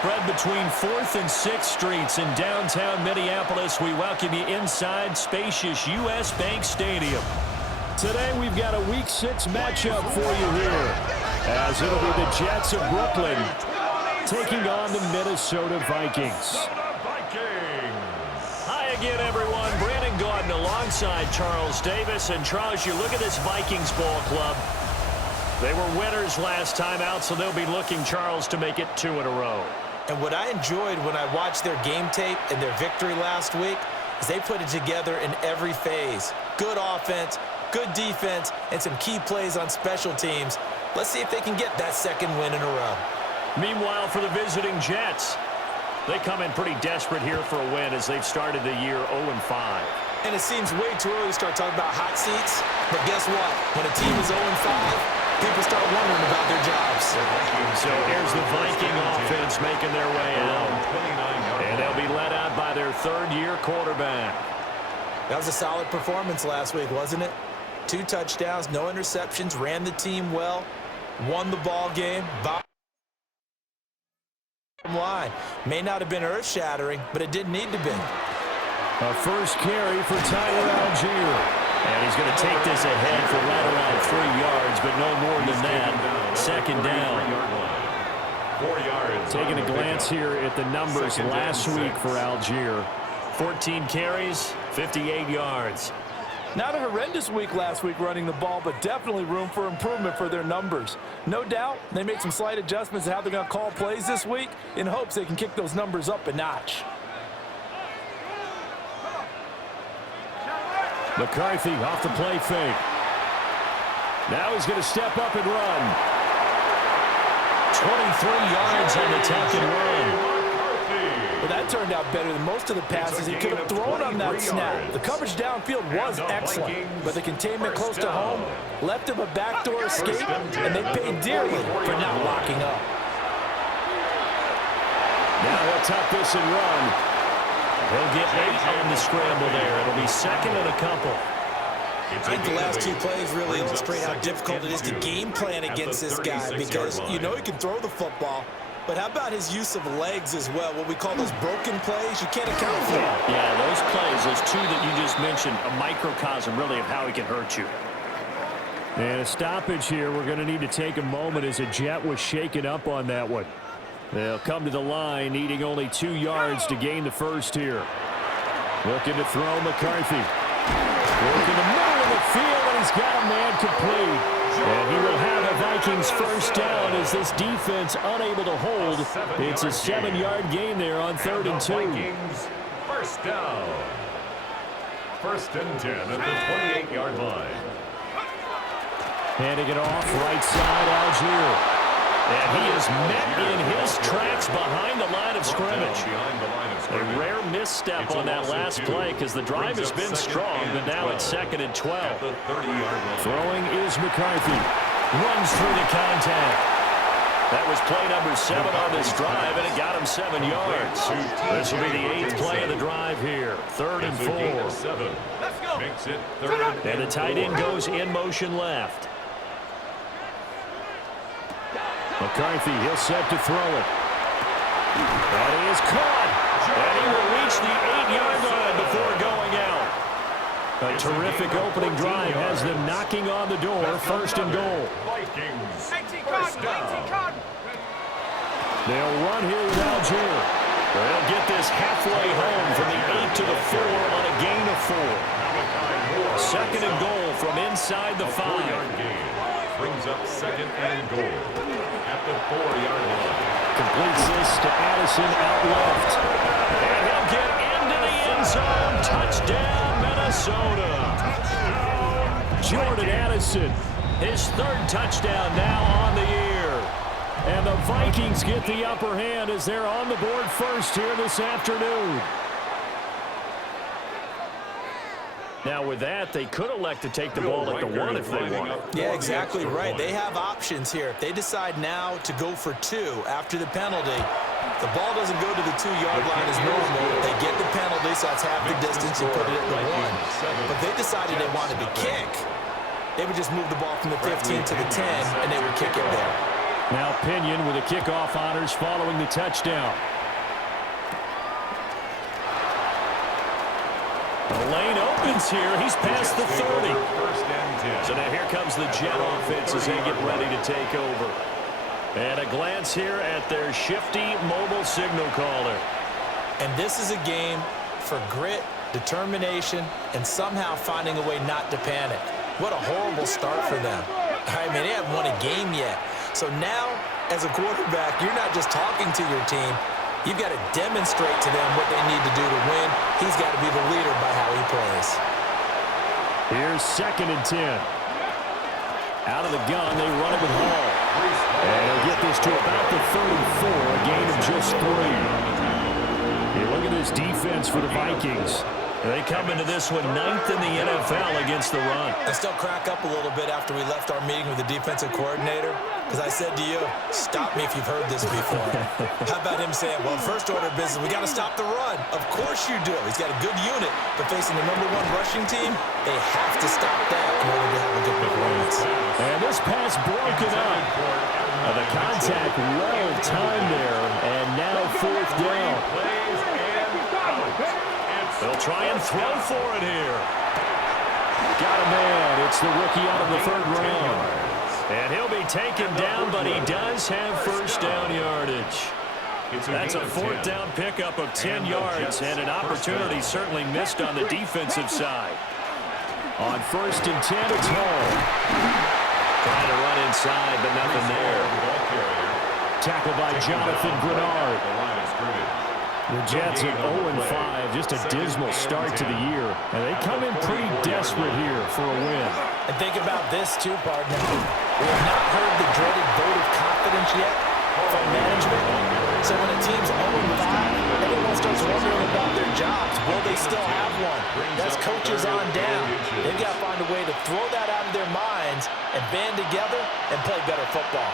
spread between 4th and 6th Streets in downtown Minneapolis. We welcome you inside spacious U.S. Bank Stadium. Today we've got a Week 6 matchup for you here, as it'll be the Jets of Brooklyn taking on the Minnesota Vikings. Hi again, everyone. Brandon Gaudin alongside Charles Davis. And Charles, you look at this Vikings ball club. They were winners last time out, so they'll be looking, Charles, to make it 2 in a row. And what I enjoyed when I watched their game tape and their victory last week is they put it together in every phase. Good offense, good defense, and some key plays on special teams. Let's see if they can get that second win in a row. Meanwhile, for the visiting Jets, they come in pretty desperate here for a win as they've started the year 0-5. And it seems way too early to start talking about hot seats. But guess what? When a team is 0-5, people start wondering about their jobs. So here's the Viking offense making their way out. And they'll be led out by their third-year quarterback. That was a solid performance last week, wasn't it? 2 touchdowns, no interceptions, ran the team well, won the ball game. Bottom line, may not have been earth-shattering, but it didn't need to be. A first carry for Tyler Algier. And he's going to take this ahead for right around 3 yards, but no more than that. Second down. 4 yards. Taking a glance here at the numbers last week for Algier. 14 carries, 58 yards. Not a horrendous week last week running the ball, but definitely room for improvement for their numbers. No doubt they made some slight adjustments to how they're going to call plays this week in hopes they can kick those numbers up a notch. McCarthy off the play fake. Now he's going to step up and run. 23 yards on the tuck and run. Well, that turned out better than most of the passes he could have thrown on that snap. The coverage downfield was excellent, but the containment close to home left him a backdoor escape, and they paid dearly for not locking up. Now he'll tuck this and run. He'll get 8 on the scramble there. It'll be second and a couple. I think the last 2 plays really illustrate how difficult it is to game plan against this guy, because you know he can throw the football, but how about his use of legs as well? What we call those broken plays, you can't account for them. Yeah, those plays, those 2 that you just mentioned, a microcosm really of how he can hurt you. And a stoppage here. We're going to need to take a moment as a Jet was shaken up on that one. They'll come to the line, needing only 2 yards to gain the first here. Looking to throw McCarthy. Look in the middle of the field, and he's got a man complete. And he will have a Vikings first down as this defense unable to hold. It's a 7-yard gain there on 3rd and 2. Vikings first down. 1st and 10 at the 28-yard line. Handing it off, right side, Algier. And he is met in his tracks behind the line of scrimmage. A rare misstep on that last play because the drive has been strong, but now it's 2nd and 12. Throwing is McCarthy. Runs through the contact. That was play number 7 on this drive, and it got him 7 yards. This will be the 8th play of the drive here. 3rd and 4. And the tight end goes in motion left. McCarthy, he'll set to throw it. And he is caught. And he will reach the 8-yard line before going out. A terrific opening drive has them knocking on the door. 1st and goal. Vikings first down. They'll run here with Algier. They'll get this halfway home from the 8 to the 4 on a gain of 4. 2nd and goal from inside the 5. Brings up 2nd and goal at the 4-yard line. Completes this to Addison out left. And he'll get into the end zone. Touchdown, Minnesota. Jordan Addison, his 3rd touchdown now on the year. And the Vikings get the upper hand as they're on the board first here this afternoon. Now, with that, they could elect to take the ball at the 1 if they want. Yeah, exactly right. They have options here. If they decide now to go for 2 after the penalty, the ball doesn't go to the 2-yard line as normal. They get the penalty, so that's half the distance. You put it at the 1. But if they decided they wanted to kick, they would just move the ball from the 15 to the 10, and they would kick it there. Now Pinion with the kickoff honors following the touchdown. The lane opens here. He's past the 30. So now here comes the Jet offense as they get ready to take over. And a glance here at their shifty mobile signal caller. And this is a game for grit, determination, and somehow finding a way not to panic. What a horrible start for them. I mean, they haven't won a game yet. So now, as a quarterback, you're not just talking to your team. You've got to demonstrate to them what they need to do to win. He's got to be the leader by how he plays. Here's 2nd and 10. Out of the gun, they run it with Hall. And they'll get this to about the 34, a gain of just 3. Hey, look at this defense for the Vikings. They come into this one 9th in the NFL against the run. I still crack up a little bit after we left our meeting with the defensive coordinator, because I said to you, stop me if you've heard this before. How about him saying, well, first order of business, we got to stop the run. Of course you do. He's got a good unit, but facing the #1 rushing team, they have to stop that in order to have a good performance. And this pass broken up. The contact well timed there, and now 4th down. They'll try and throw for it here. Got a man. It's the rookie out of the 3rd round. And he'll be taken down, but he does have first down yardage. That's a 4th down pickup of 10 yards, and an opportunity certainly missed on the defensive side. On 1st and 10, it's Hall. Trying to run inside, but nothing there. Tackled by Jonathan Grenard. The Jets at 0-5, just a dismal start to the year. And they come in pretty desperate here for a win. And think about this too, partner. We have not heard the dreaded vote of confidence yet from management. So when a team's 0-5, everyone starts wondering about their jobs. Will they still have one? That's coaches on down. They've got to find a way to throw that out of their minds and band together and play better football.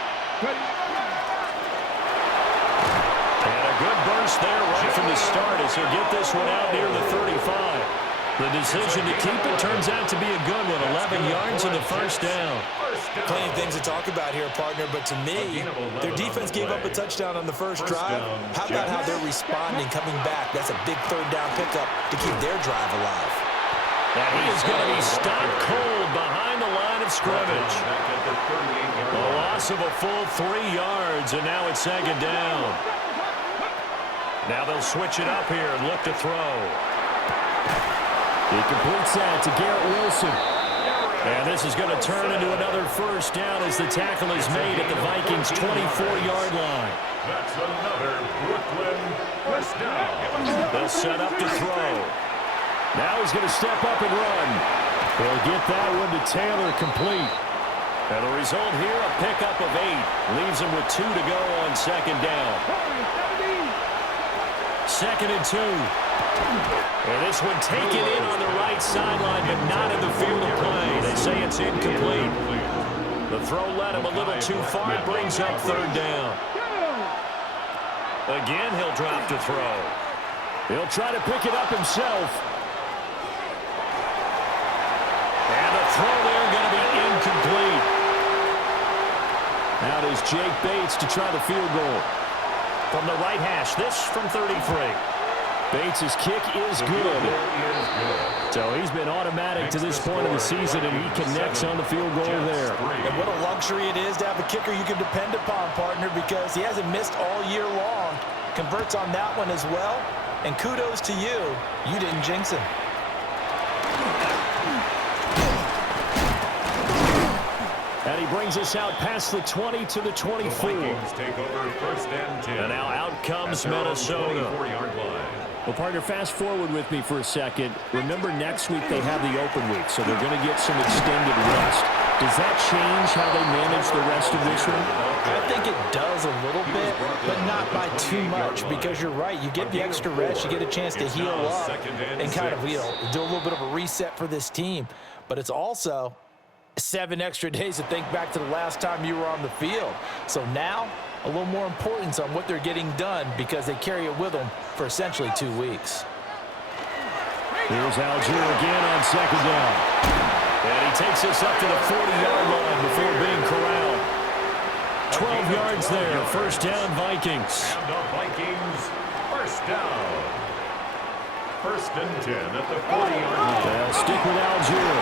And a good burst there right from the start as he'll get this one out near the 35. The decision to keep it turns out to be a good one. 11 yards in the first down. Plenty of things to talk about here, partner, but to me, their defense gave up a touchdown on the first drive. How about how they're responding, coming back? That's a big 3rd down pickup to keep their drive alive. And he is going to be stopped cold behind the line of scrimmage. A loss of a full 3 yards, and now it's 2nd down. Now they'll switch it up here and look to throw. He completes that to Garrett Wilson. And this is going to turn into another first down as the tackle is made at the Vikings' 24-yard line. That's another Brooklyn first down. They'll set up to throw. Now he's going to step up and run. They'll get that one to Taylor complete. And the result here, a pickup of 8. Leaves him with 2 to go on 2nd down. 2nd and 2. And this one taken in on the right sideline, but not in the field of play. They say it's incomplete. The throw led him a little too far. It brings up 3rd down. Again, he'll drop to throw. He'll try to pick it up himself. And the throw there going to be incomplete. Now it is Jake Bates to try the field goal. From the right hash, this from 33. Bates' kick is good. So he's been automatic to this point of the season, and he connects on the field goal there. And what a luxury it is to have a kicker you can depend upon, partner, because he hasn't missed all year long. Converts on that one as well. And kudos to you. You didn't jinx him. And he brings us out past the 20 to the 24. Take over 1st and 10. And now out comes Minnesota. 24-yard line. Well, partner, fast forward with me for a second. Remember, next week they have the open week, so they're going to get some extended rest. Does that change how they manage the rest of this one? I think it does a little bit, but not by too much, because you're right. You get the extra rest. You get a chance to heal up and kind of, do a little bit of a reset for this team. But it's also 7 extra days to think back to the last time you were on the field. So now, a little more importance on what they're getting done because they carry it with them for essentially 2 weeks. Here's Algier again on 2nd down. And he takes us up to the 40-yard line before being corralled. 12 yards there. First down, Vikings. And the Vikings, first down. First and 10 at the 40-yard line. They'll stick with Algier.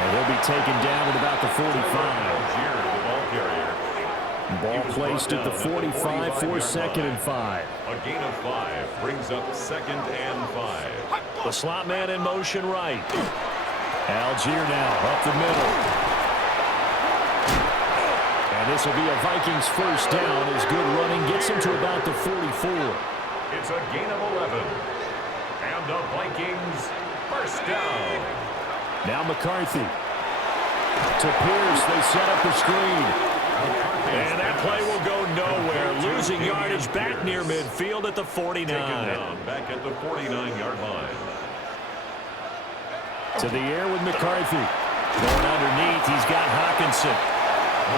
And he'll be taken down at about the 45. Algier, the ball carrier. Ball placed at the 45 for 2nd and 5. A gain of 5 brings up 2nd and 5. The slot man in motion right. Algier now up the middle. And this will be a Vikings first down as good running gets him to about the 44. It's a gain of 11. And the Vikings first down. Now McCarthy. To Pierce, they set up the screen. And that play will go nowhere. Losing yardage back near midfield at the 49. Taken down back at the 49-yard line. To the air with McCarthy. Going underneath, he's got Hawkinson.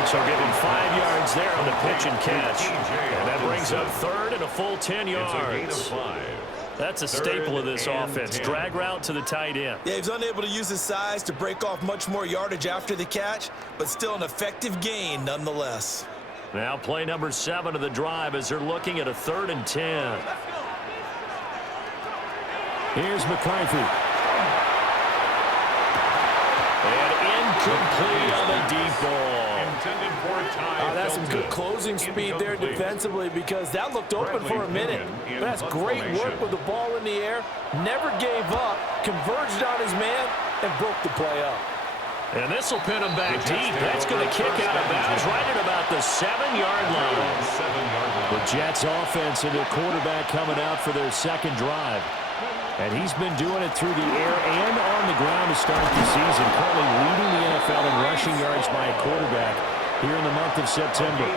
So give him 5 yards there on the pitch and catch. And that brings up 3rd and a full 10 yards. It's a gain of 5. That's a staple of this offense. 10. Drag route to the tight end. Yeah, he's unable to use his size to break off much more yardage after the catch, but still an effective gain nonetheless. Now play number 7 of the drive as they're looking at a 3rd and 10. Here's McCarthy. And incomplete on the deep ball. Intended for a tie. That's some good closing speed there defensively because that looked open for a minute. But that's great work with the ball in the air. Never gave up, converged on his man, and broke the play up. And this will pin him back deep. That's going to kick out of bounds right at about the 7-yard line. 7-yard line. The Jets offense and their quarterback coming out for their 2nd drive. And he's been doing it through the air and on the ground to start the season. Currently leading the NFL in rushing yards by a quarterback here in the month of September.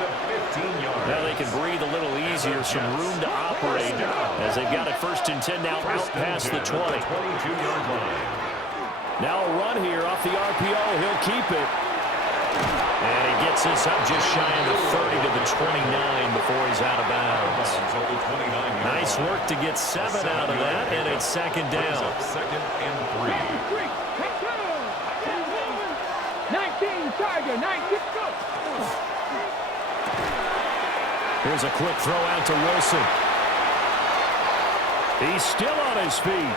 Now they can breathe a little easier, some room to operate as they've got it 1st and 10 now out past the 20. 22-yard line. Now a run here off the RPO. He'll keep it. And he gets this up just shy of the 30 to the 29 before he's out of bounds. Nice work to get 7 out of that, and it's 2nd down. 2nd and 3. 19, Tiger, 19, go! Here's a quick throw out to Wilson. He's still on his feet.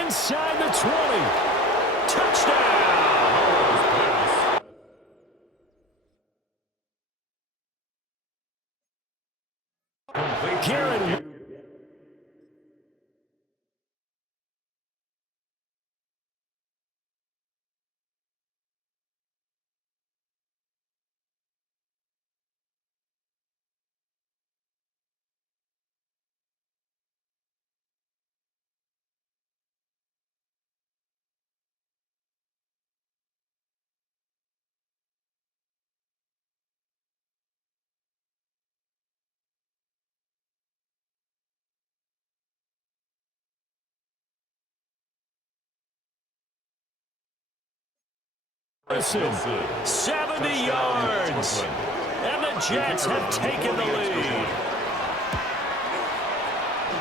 Inside the 20. Touchdown! Garrett. Wilson, 70 yards, and the Jets have taken the lead.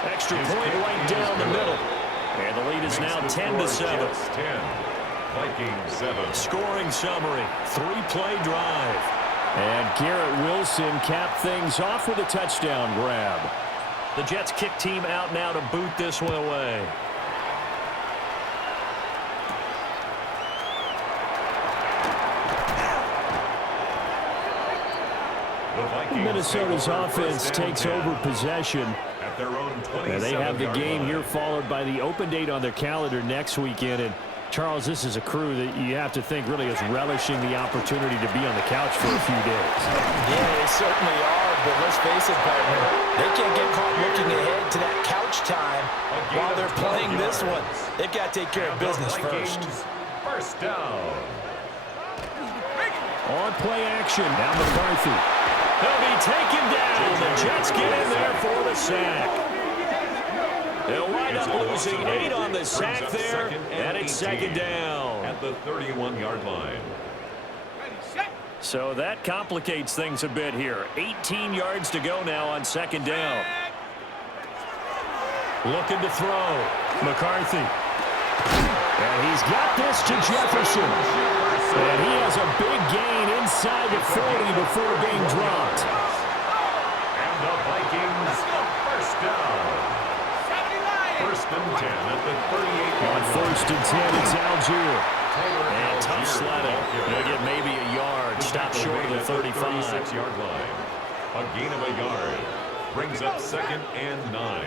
Extra point right down the middle, and the lead is now 10-7. 10, Vikings 7. Scoring summary, 3-play drive. And Garrett Wilson capped things off with a touchdown grab. The Jets kick team out now to boot this one away. Minnesota's offense takes over possession. At their own 27 And they have the game line. here followed by the open date on their calendar next weekend. And Charles, this is a crew that you have to think really is relishing the opportunity to be on the couch for a few days. Yeah, they certainly are, but let's face it, partner, they can't get caught looking ahead to that couch time while they're playing this one. They've got to take care of business first. First down. On play action, now McCarthy. He'll be taken down. The Jets get in there for the sack. They'll wind up losing 8 on the sack there, and it's 2nd down. At the 31-yard line. So that complicates things a bit here. 18 yards to go now on 2nd down. Looking to throw. McCarthy. And he's got this to Jefferson. And he has a big gain inside the 40 before being dropped. And the Vikings, first down. First and 10 at the 38. On first and 10, it's Algier. And tough sledding. He'll get maybe a yard. Stop short of the 35. 36-yard line. A gain of a yard. Brings up second and 9.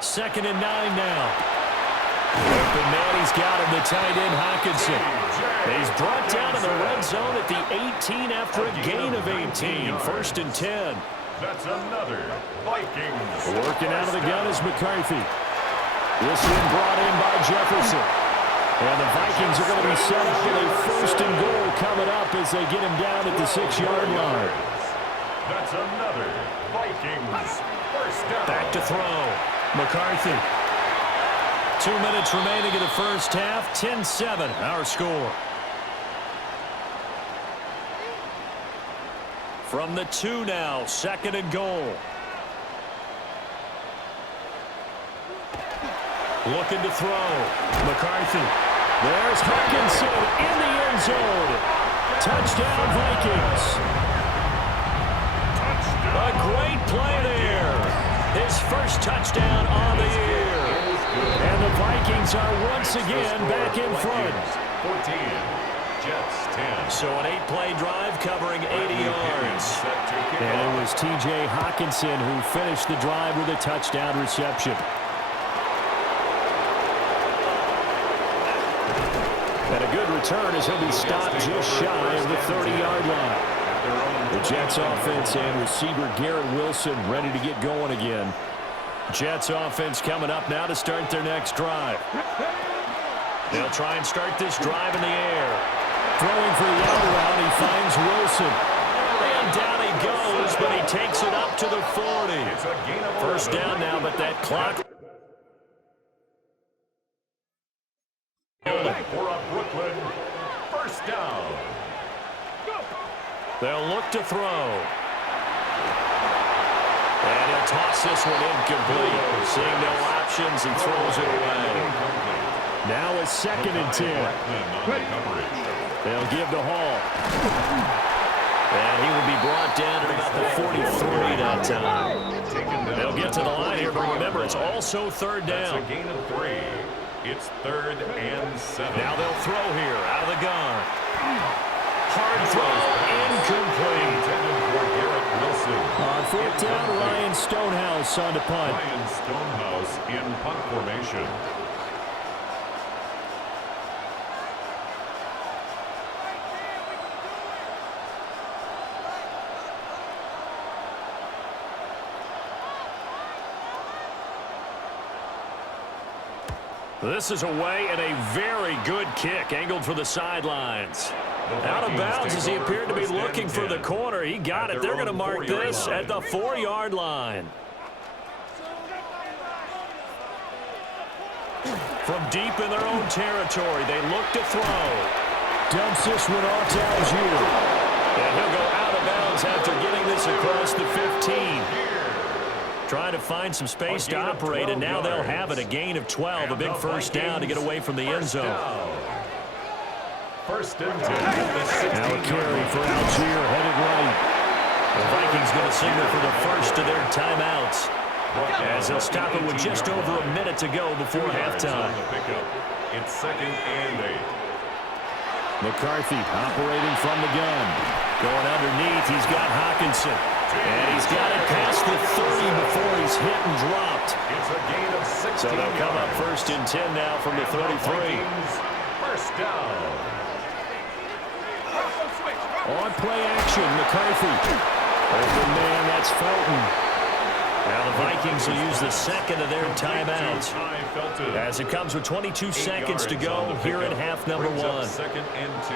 Second and 9 now. Open man, he's got him, the tight end, Hawkinson. He's brought down in the red zone at the 18 after a gain of 18. First and 10. That's another Vikings. Working out of the gun is McCarthy. This one brought in by Jefferson. And the Vikings are going to be set up with a first and goal coming up as they get him down at the 6-yard line. That's another Vikings. First down. Back to throw. McCarthy. 2 minutes remaining in the first half. 10-7, our score. From the 2 now, second and goal. Looking to throw. McCarthy. There's Hawkinson in the end zone. Touchdown, Vikings. A great play there. His first touchdown on the year. And the Vikings are once again back in front. 14. Jets 10. So an 8-play drive covering 80 yards. And it was T.J. Hawkinson who finished the drive with a touchdown reception. And a good return as he'll be stopped just shy of the 30-yard line. The Jets offense and receiver Garrett Wilson ready to get going again. Jets offense coming up now to start their next drive. They'll try and start this drive in the air. Throwing for the out route, he finds Wilson. And down he goes, but he takes it up to the 40. First down now, but that clock. For a Brooklyn first down. They'll look to throw. And he'll toss this one incomplete. Seeing no options, he throws it away. Now it's second and 10. They'll give to Hall. And he will be brought down at about the 43 that time. They'll get to the line here, but remember, it's also third down. That's a gain of 3. It's third and 7. Now they'll throw here out of the gun. Hard throw, incomplete. Intended for Garrett Wilson. On fourth down, Ryan Stonehouse on the punt. Ryan Stonehouse in punt formation. This is away and a very good kick, angled for the sidelines. Out of bounds as he appeared to be looking for the corner. He got it. They're going to mark this at the 4-yard line. From deep in their own territory, they look to throw. Dumps this one off to Algier. And he'll go out of bounds after getting this across the 15. Trying to find some space to operate, and now they'll have it. A gain of 12, a big first down to get away from the end zone. First and 10. Now a carry for Algier, headed right. The Vikings going to signal for the first of their timeouts, as they'll stop it with just over a minute to go before halftime. It's second and 8. McCarthy operating from the gun. Going underneath, he's got Hawkinson. And he's got it past the 30 before he's hit and dropped. It's a gain of 16. So they'll come up first and 10 now from the 33. First down. On play action, McCarthy. Open man, that's Felton. Now the Vikings will use the second of their timeouts, as it comes with 22 seconds to go here in half number 1. Second and 2.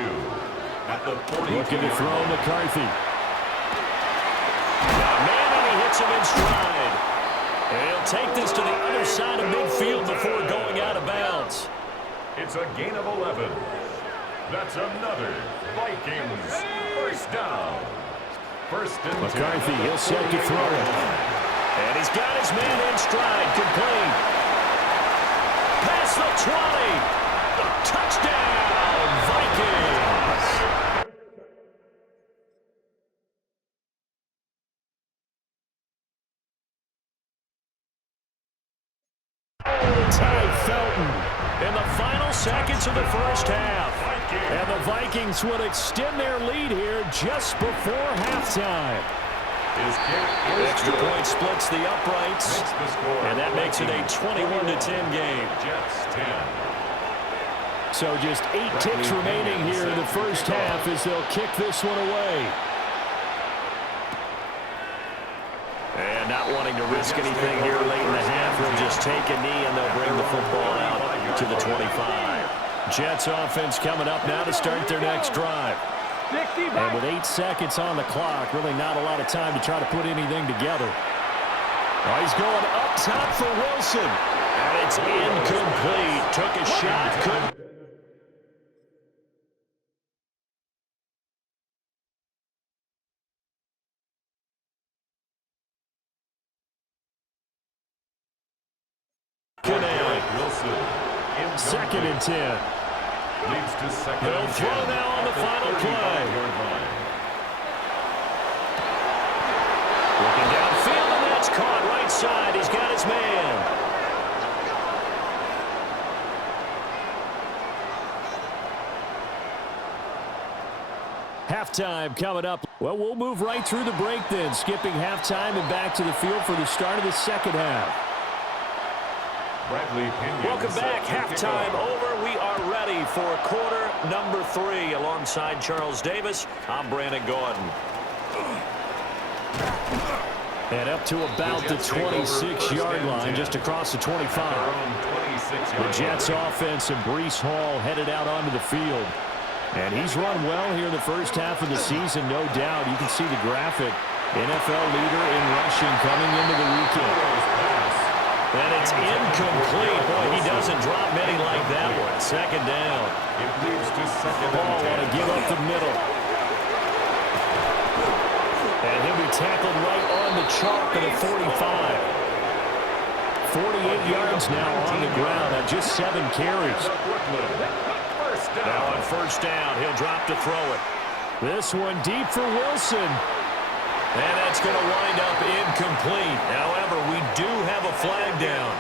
At the 40. Looking to throw McCarthy. He hits him in stride. And he'll take this to the other side of midfield before going out of bounds. It's a gain of 11. That's another Vikings first down. First and McCarthy, he'll set to throw. And he's got his man in stride, complete. the 20. Touchdown, Vikings. Ty Felton in the final seconds of the first half. And the Vikings would extend their lead here just before halftime. Extra point splits the uprights, and that makes it a 21-10 game. So just 8 ticks remaining here in the first half as they'll kick this one away. And not wanting to risk anything here late in the half, they'll just take a knee and they'll bring the football out to the 25. Jets offense coming up now to start their next drive. And with 8 seconds on the clock, really not a lot of time to try to put anything together. Oh, he's going up top for Wilson. And it's incomplete. Took a shot, couldn't. Second and 10. Leads to second. They'll throw now on the final play. Looking downfield, and that's caught right side. He's got his man. Halftime coming up. Well, we'll move right through the break then, skipping halftime and back to the field for the start of the second half. Welcome back. Halftime over. We are ready for quarter number 3. Alongside Charles Davis, I'm Brandon Gordon. And up to about the 26-yard line, just across the 25. The Jets offense and Breece Hall headed out onto the field. And he's run well here in the first half of the season, no doubt. You can see the graphic. NFL leader in rushing coming into the weekend. And it's incomplete. Boy, he doesn't drop many like that one. Second down. It leads to second Ball want to give up the middle. And he'll be tackled right on the chalk at the 45. 48 yards now on the ground on just 7 carries. Now on first down, he'll drop to throw it. This one deep for Wilson. And that's going to wind up incomplete. However, we do have a flag down.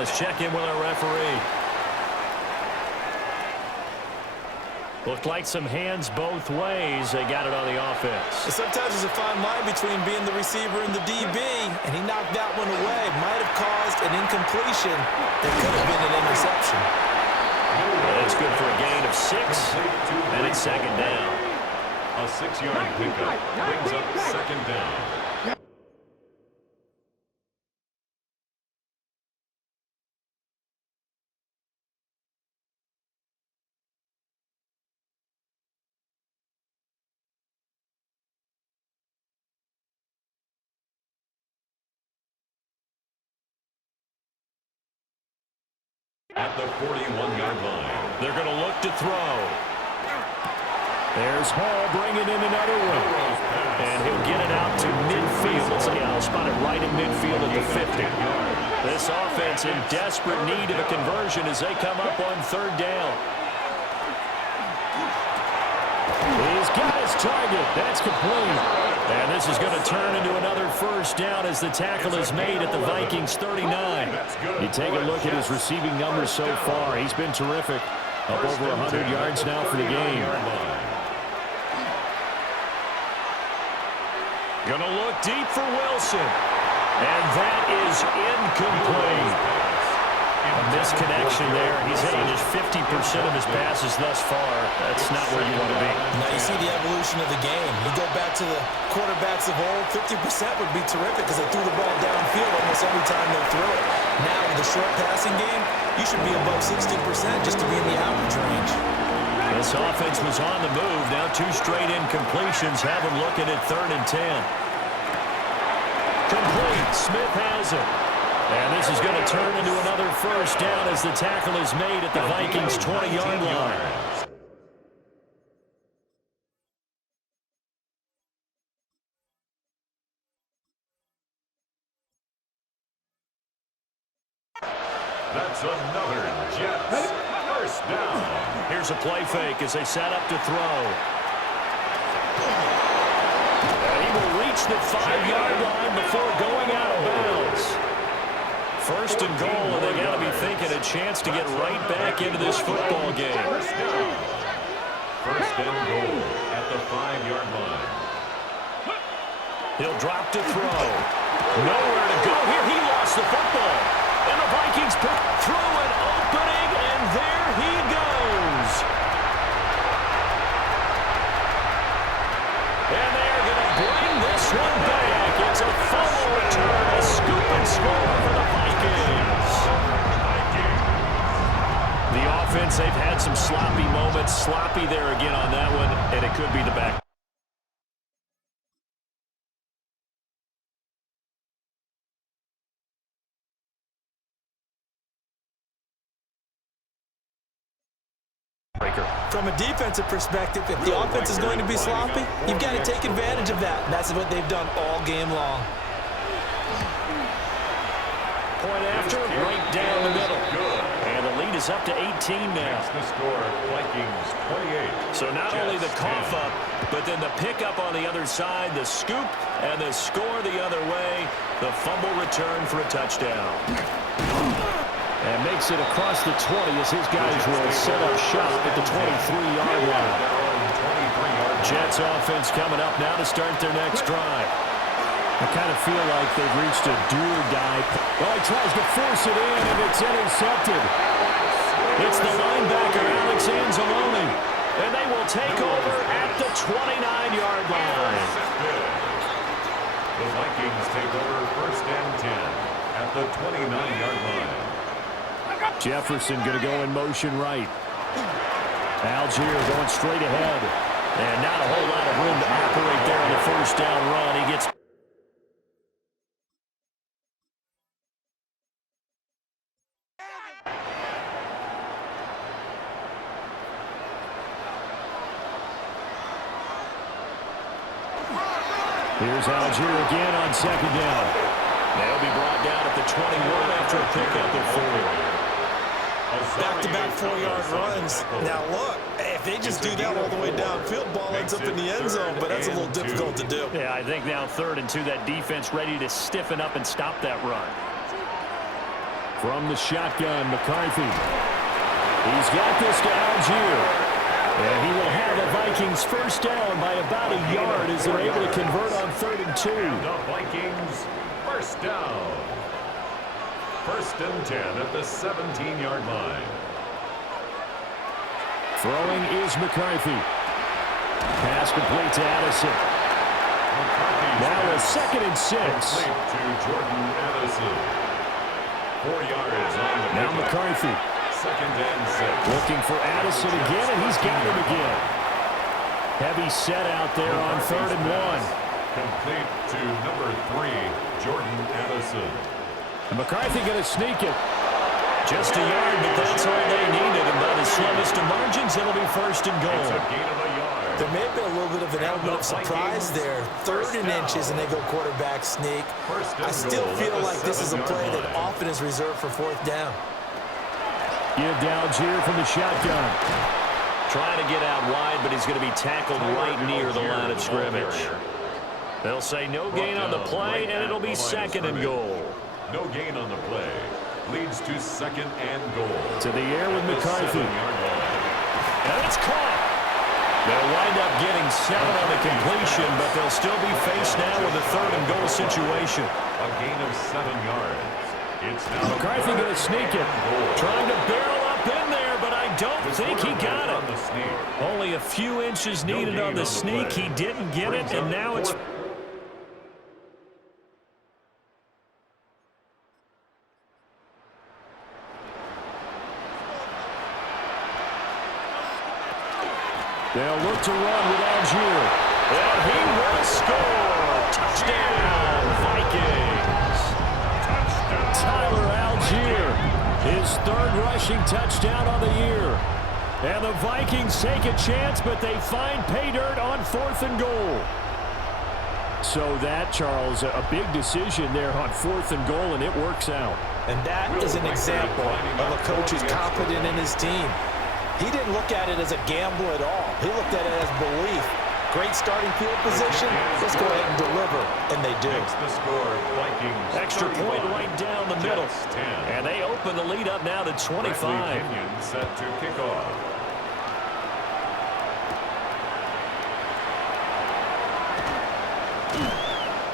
Let's check in with our referee. Looked like some hands both ways. They got it on the offense. Sometimes there's a fine line between being the receiver and the DB, and he knocked that one away. Might have caused an incompletion. There could have been an interception. And it's good for a gain of 6, and it's second down. A 6-yard pickup brings up second down. At the 41-yard line. They're going to look to throw. There's Hall bringing in another one. And he'll get it out to midfield. So yeah, I'll spot it right in midfield at the 50. This offense in desperate need of a conversion as they come up on third down. He's got his target. That's complete. And this is going to turn into another first down as the tackle is made at the Vikings 39. You take a look at his receiving numbers so far. He's been terrific. Up over 100 yards now for the game. Gonna look deep for Wilson. And that is incomplete. A misconnection there. He's hitting just 50% of his passes thus far. That's not where you want to be. Now you see the evolution of the game. You go back to the quarterbacks of old, 50% would be terrific because they threw the ball downfield almost every time they threw it. Now with the short passing game, you should be above 60% just to be in the average range. This offense was on the move. Now 2 straight incompletions have them looking at 3rd and 10. Complete. Smith has it. And this is going to turn into another first down as the tackle is made at the Vikings' 20-yard line. That's another Jets first down. Here's a play fake as they set up to throw. He will reach the 5-yard line before going out of bounds. First and goal, and they got to be thinking a chance to get right back into this football game. First down. First and goal at the 5-yard line. He'll drop to throw. Nowhere to go here. He lost the football. And the Vikings pick through an opening, and there he goes. And they're going to bring this one back. It's a fumble return, a scoop and score for the Vikings. The offense, they've had some sloppy moments. Sloppy there again on that one, and it could be the back. From a defensive perspective, if the offense is going to be sloppy, you've got to take advantage of that. And that's what they've done all game long. Point after, right down the middle. And the lead is up to 18 now. The score, Vikings 28. So not only the cough up, but then the pickup on the other side, the scoop, and the score the other way. The fumble return for a touchdown. And makes it across the 20 as his guys will set up shop at the 23-yard line. Jets offense coming up now to start their next drive. I kind of feel like they've reached a do-or-die. Oh, he tries to force it in, and it's intercepted. It's the linebacker, Alex Anzalone. And they will take over at the 29-yard line. The Vikings take over first and 10 at the 29-yard line. Jefferson going to go in motion right. Algier going straight ahead. And not a whole lot of room to operate there on the first down run. He gets... Here's Algier again on second down. They'll be brought down at the 21 after a pickup at 4. Back-to-back 4-yard runs. Now, look, if they just do that all the way downfield, ball ends up in the end zone, but that's a little difficult to do. Yeah, I think now 3rd and 2, that defense ready to stiffen up and stop that run. From the shotgun, McCarthy. He's got this to Algier. And he will have the Vikings first down by about a yard as they're able to convert on 3rd and 2. The Vikings first down. First and 10 at the 17-yard line. Throwing is McCarthy. Pass complete to Addison. Now a 2nd and 6. Complete to Jordan Addison. 4 yards on the Now McCarthy. 2nd and 6. Looking for Addison again, and he's got him again. Heavy set out there on 3rd and 1. Complete to number 3, Jordan Addison. And McCarthy going to sneak it. Just a yard, but that's all they needed. And by the slimmest of margins, it'll be first and goal. It's a gain of a yard. There may have been a little bit of an element of surprise there. 3rd and inches, and they go quarterback sneak. I still feel like this is a play that often is reserved for 4th down. Give to Algier from the shotgun. Trying to get out wide, but he's going to be tackled right near the line of scrimmage. They'll say no gain on the play, and it'll be 2nd and goal. No gain on the play. Leads to 2nd and goal. To the air with McCarthy. And it's caught. They'll wind up getting 7 on the completion, but they'll still be faced now with a 3rd and goal situation. A gain of 7 yards. It's now McCarthy going to sneak it. Trying to barrel up in there, but I don't think he got it. Only a few inches needed on the sneak. He didn't get it, and now it's... They'll look to run with Algier. And he will score. Touchdown, Vikings. Touchdown. Tyler Algier, his 3rd rushing touchdown on the year. And the Vikings take a chance, but they find pay dirt on 4th and goal. So that, Charles, a big decision there on 4th and goal, and it works out. And that is an example of a coach who's confident in his team. He didn't look at it as a gamble at all. He looked at it as belief. Great starting field position. Let's go ahead and deliver. And they do. The score, Vikings Extra 31, point right down the middle. Jets 10. And they open the lead up now to 25. Pinion set to kick off.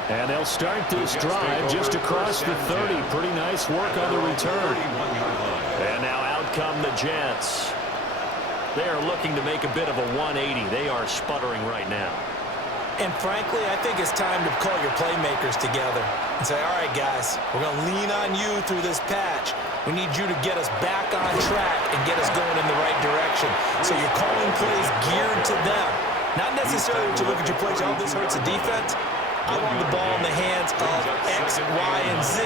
And they'll start this drive just across the 30. Pretty nice work on the return. And now out come the Jets. They are looking to make a bit of a 180. They are sputtering right now. And frankly, I think it's time to call your playmakers together and say, all right, guys, we're going to lean on you through this patch. We need you to get us back on track and get us going in the right direction. So you're calling plays geared to them. Not necessarily to look at your plays, oh, this hurts the defense. I want the ball in the hands of X, Y, and Z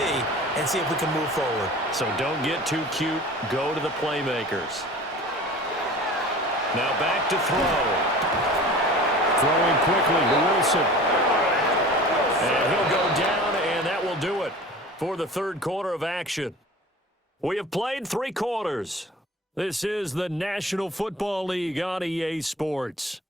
and see if we can move forward. So don't get too cute. Go to the playmakers. Now back to throw. Throwing quickly to Wilson. And he'll go down, and that will do it for the third quarter of action. We have played 3 quarters. This is the National Football League on EA Sports.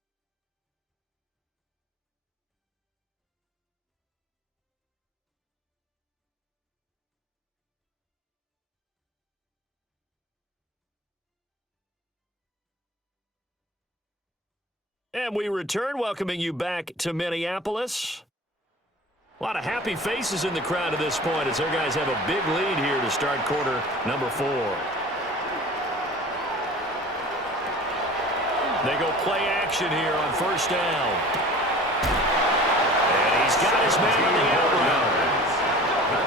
And we return, welcoming you back to Minneapolis. A lot of happy faces in the crowd at this point as their guys have a big lead here to start quarter number 4. They go play action here on first down. And he's got his man on the out route.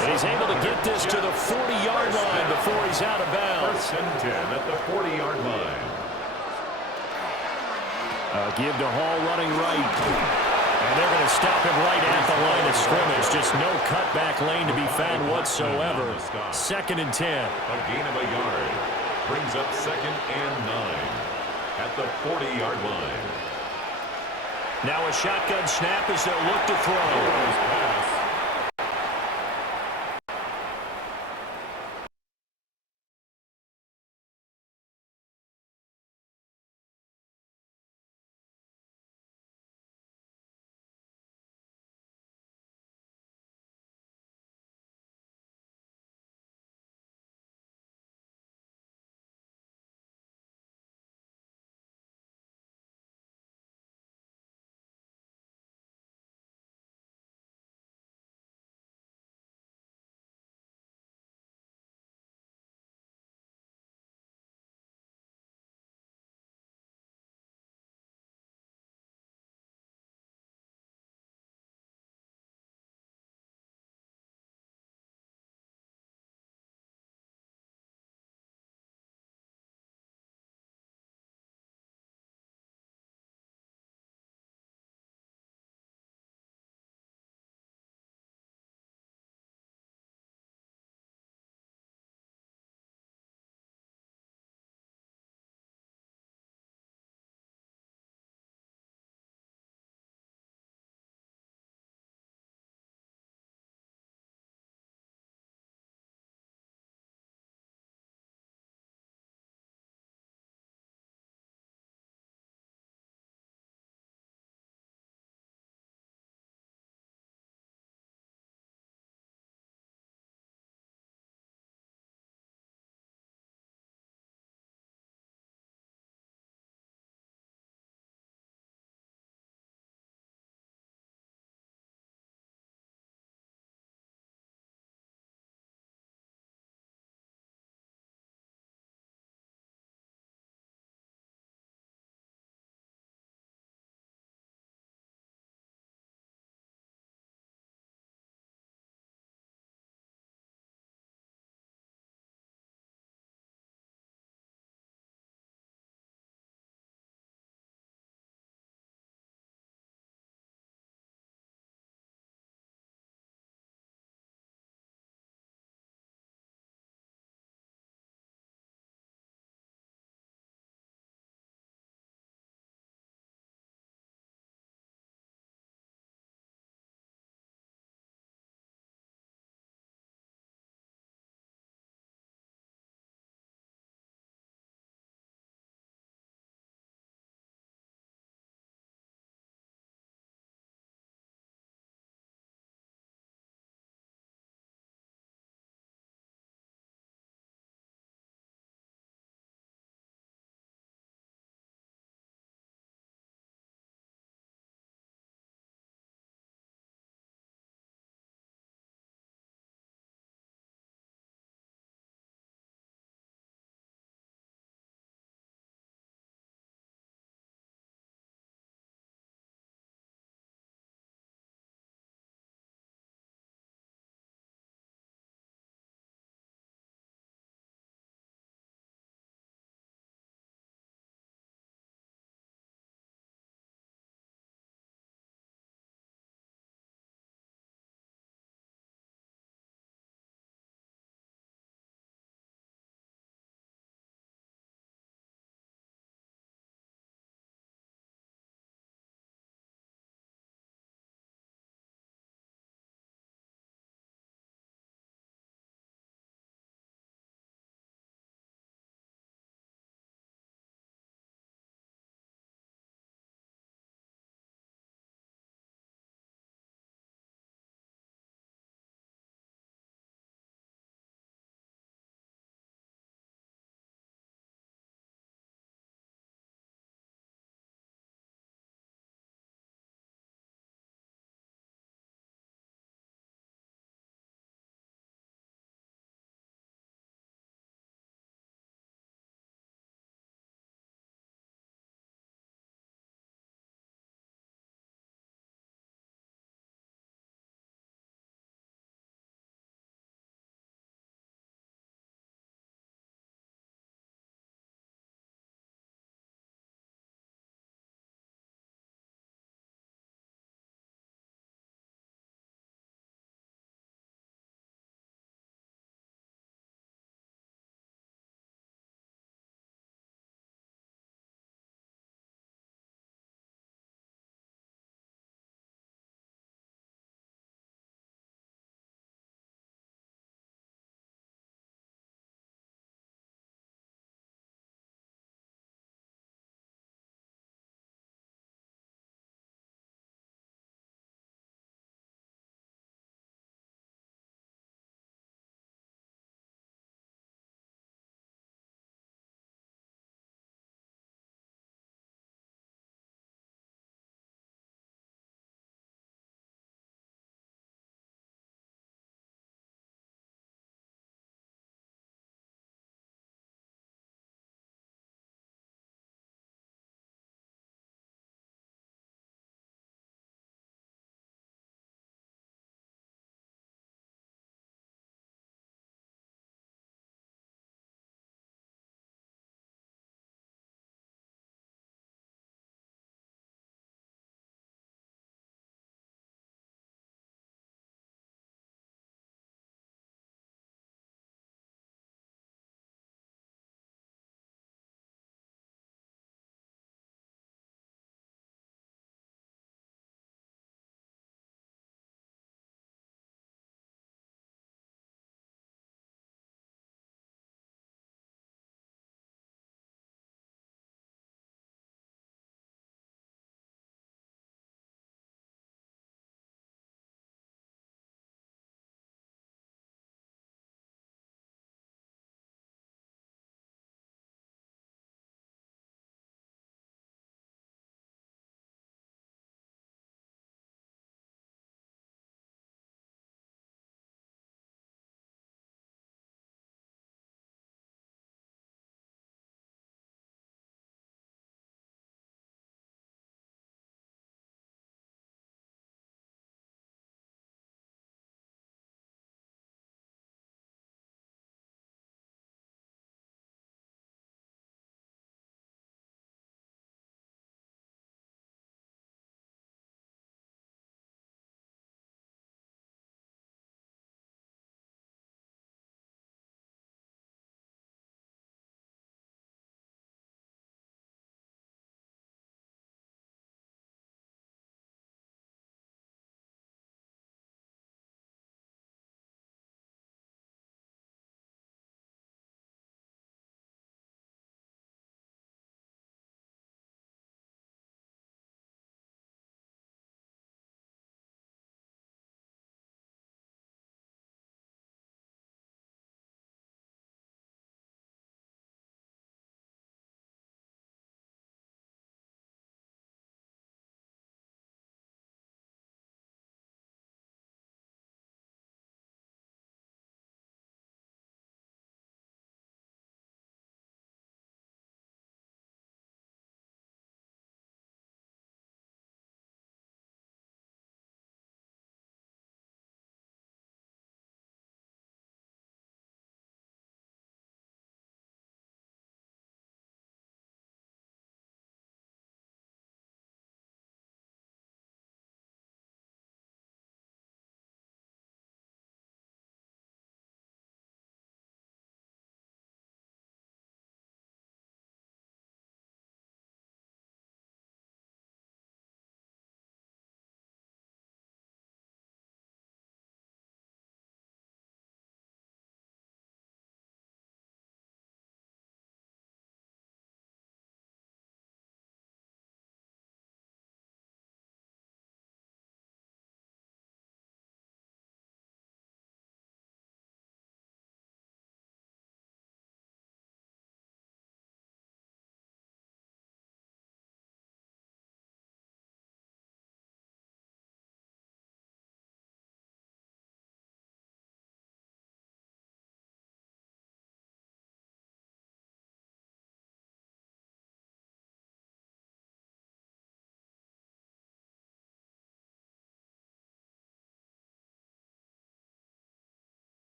And he's able to get this to the 40-yard line before he's out of bounds. 1st and 10 at the 40-yard line. Give to Hall running right. And they're going to stop him right at the line of scrimmage. Just no cutback lane to be found whatsoever. 2nd and 10. A gain of a yard. Brings up 2nd and 9 at the 40-yard line. Now a shotgun snap as they'll look to throw.